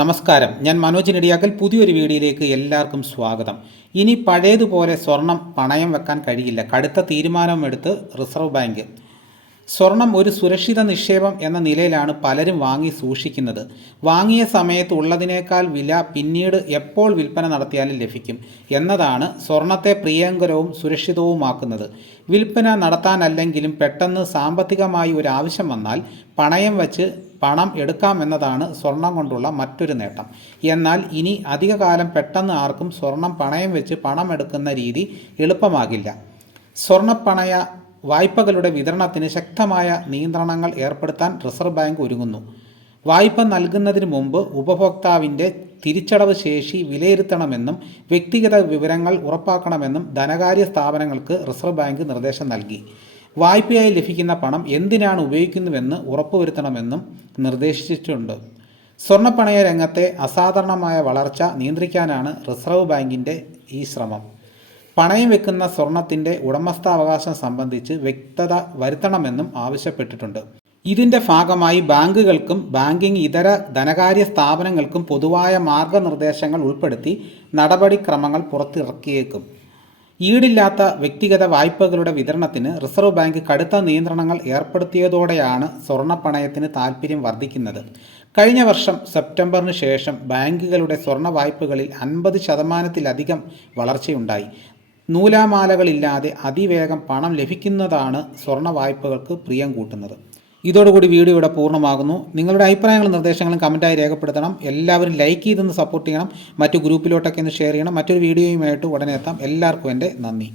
നമസ്കാരം. ഞാൻ മനോജ് നെടിയാക്കൽ. പുതിയൊരു വീഡിയോയിലേക്ക് എല്ലാവർക്കും സ്വാഗതം. ഇനി പഴയതുപോലെ സ്വർണം പണയം വെക്കാൻ കഴിയില്ല. കടുത്ത തീരുമാനമെടുത്ത് റിസർവ് ബാങ്ക്. സ്വർണം ഒരു സുരക്ഷിത നിക്ഷേപം എന്ന നിലയിലാണ് പലരും വാങ്ങി സൂക്ഷിക്കുന്നത്. വാങ്ങിയ സമയത്ത് ഉള്ളതിനേക്കാൾ വില പിന്നീട് എപ്പോൾ വിൽപ്പന നടത്തിയാലും ലഭിക്കും എന്നതാണ് സ്വർണത്തെ പ്രിയങ്കരവും സുരക്ഷിതവുമാക്കുന്നത്. വിൽപ്പന നടത്താനല്ലെങ്കിലും പെട്ടെന്ന് സാമ്പത്തികമായി ഒരു ആവശ്യം വന്നാൽ പണയം വച്ച് പണം എടുക്കാമെന്നതാണ് സ്വർണം കൊണ്ടുള്ള മറ്റൊരു നേട്ടം. എന്നാൽ ഇനി അധികകാലം പെട്ടെന്ന് ആർക്കും സ്വർണം പണയം വെച്ച് പണം എടുക്കുന്ന രീതി എളുപ്പമാകില്ല. സ്വർണപ്പണയ വായ്പകളുടെ വിതരണത്തിന് ശക്തമായ നിയന്ത്രണങ്ങൾ ഏർപ്പെടുത്താൻ റിസർവ് ബാങ്ക് ഒരുങ്ങുന്നു. വായ്പ നൽകുന്നതിന് മുമ്പ് ഉപഭോക്താവിന്റെ തിരിച്ചടവ് ശേഷി വിലയിരുത്തണമെന്നും വ്യക്തിഗത വിവരങ്ങൾ ഉറപ്പാക്കണമെന്നും ധനകാര്യ സ്ഥാപനങ്ങൾക്ക് റിസർവ് ബാങ്ക് നിർദ്ദേശം നൽകി. വായ്പയായി ലഭിക്കുന്ന പണം എന്തിനാണ് ഉപയോഗിക്കുന്നുവെന്ന് ഉറപ്പുവരുത്തണമെന്നും നിർദ്ദേശിച്ചിട്ടുണ്ട്. സ്വർണപ്പണയ രംഗത്തെ അസാധാരണമായ വളർച്ച നിയന്ത്രിക്കാനാണ് റിസർവ് ബാങ്കിന്റെ ഈ ശ്രമം. പണയം വെക്കുന്ന സ്വർണത്തിന്റെ ഉടമസ്ഥാവകാശം സംബന്ധിച്ച് വ്യക്തത വരുത്തണമെന്നും ആവശ്യപ്പെട്ടിട്ടുണ്ട്. ഇതിന്റെ ഭാഗമായി ബാങ്കുകൾക്കും ബാങ്കിംഗ് ഇതര ധനകാര്യ സ്ഥാപനങ്ങൾക്കും പൊതുവായ മാർഗനിർദ്ദേശങ്ങൾ ഉൾപ്പെടുത്തി നടപടിക്രമങ്ങൾ പുറത്തിറക്കിയേക്കും. ഈടില്ലാത്ത വ്യക്തിഗത വായ്പകളുടെ വിതരണത്തിന് റിസർവ് ബാങ്ക് കടുത്ത നിയന്ത്രണങ്ങൾ ഏർപ്പെടുത്തിയതോടെയാണ് സ്വർണപ്പണയത്തിന് താൽപ്പര്യം വർദ്ധിക്കുന്നത്. കഴിഞ്ഞ വർഷം സെപ്റ്റംബറിന് ശേഷം ബാങ്കുകളുടെ സ്വർണ വായ്പകളിൽ അൻപത് ശതമാനത്തിലധികം വളർച്ചയുണ്ടായി. നൂലാമാലകളില്ലാതെ അതിവേഗം പണം ലഭിക്കുന്നതാണ് സ്വർണ വായ്പകൾക്ക് പ്രിയം കൂട്ടുന്നത്. ഇതോടുകൂടി വീഡിയോ ഇവിടെ പൂർണമാകുന്നു. നിങ്ങളുടെ അഭിപ്രായങ്ങളും നിർദ്ദേശങ്ങളും കമന്റായി രേഖപ്പെടുത്തണം. എല്ലാവരും ലൈക്ക് ചെയ്തൊന്ന് സപ്പോർട്ട് ചെയ്യണം. മറ്റു ഗ്രൂപ്പിലോട്ടൊക്കെ ഒന്ന് ഷെയർ ചെയ്യണം. മറ്റൊരു വീഡിയോയുമായിട്ട് ഉടനെ എത്താം. എല്ലാവർക്കും എന്റെ നന്ദി.